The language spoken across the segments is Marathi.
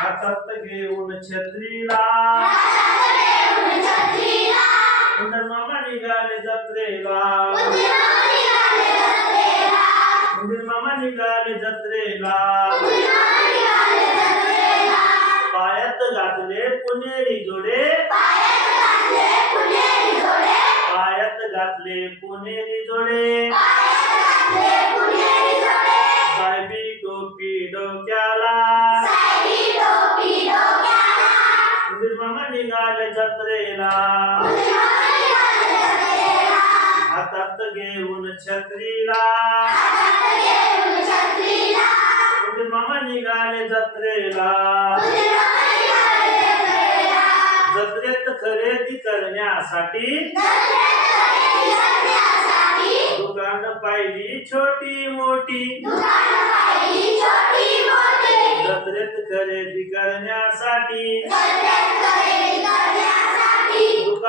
हातात घेऊन छत्रीला. उंदर मामा निघाले जत्रेला. उंदीर मामा निघाले जत्रेला. पायात घातले पुणेरी जोडे. पायात घातले पुणेरी जोडे. निघाले जत्रेला हातात घेऊन छत्रीला. मामा निघाले जत्रेला. जत्रेत खरेदी करण्यासाठी. दुकान पाहिली छोटी मोठी.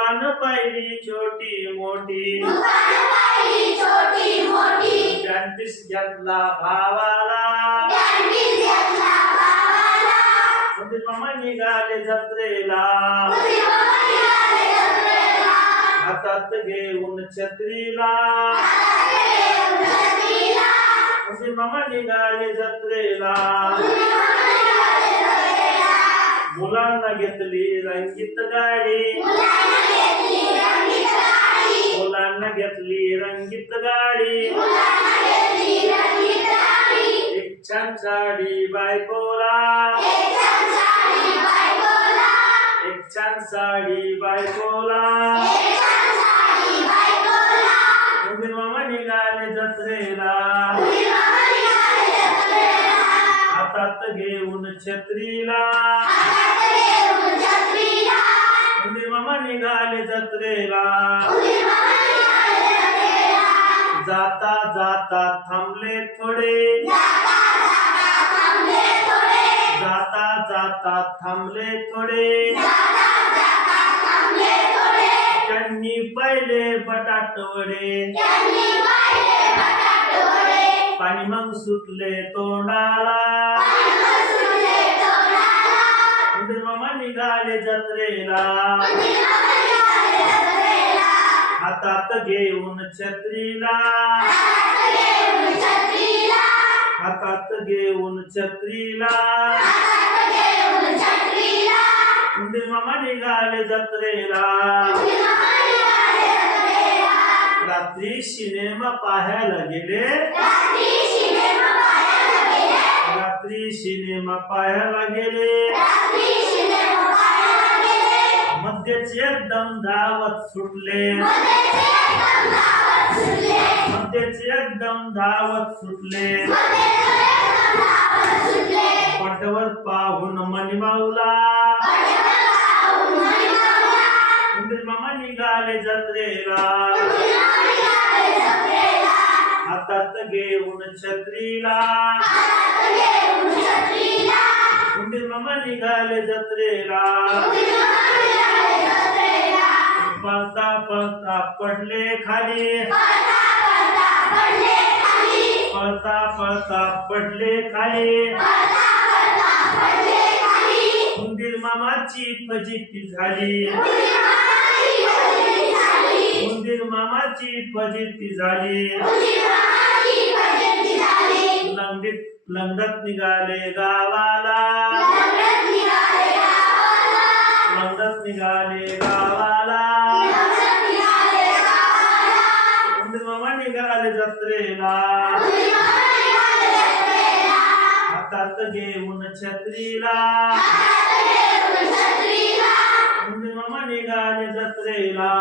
दुकान पाहिली छोटी मोठी. पॅन्टीस घेतला भावाला. उंदीर मामा निघाले जत्रेला. हातात घेऊन छत्रीला. उंदीर मामा निघाले जत्रेला. मुलांना घेतली रंगीत गाडी. मुलांना घेतली रंगीत गाडी. एक छान साडी बायकोला. एक छान साडी बायकोला. मामा निघाले जत्रेला. हातात घेऊन छत्रीला. निघाले जत्रेला. जाता जाता थांबले थोडे. जाता जाता थांबले थोडे. त्यांनी पहिले बटाट वडे. पाणी मग सुटले तोंडाला. निघाले जत्रेला. हातात घेऊन छत्रीला. हातात घेऊन छत्रीला. मामा निघाले जत्रेला. रात्री सिनेमा पाहायला गेले. रात्री सिनेमा पाहायला गेले. मध्येच एकदम धावत सुटले. मध्येच एकदम धावत सुटले. पटावर पाहून मणिमाऊला उंदीर मामा निघाले जत्रेला. हातात घेऊन छत्रीला. निघाले जत्रेला. पळता पळता पडले खाली. पळता पळता पडले खाली. उंदीर मामाची फजिती झाली. उंदीर मामाची फजिती झाली. लंगडीत लंगडत निघाले गावाला. निघाले गावाला. उंदीर मामा निघाले जत्रेला. हातात घेऊन छत्रीला. मामा निघाले जत्रेला.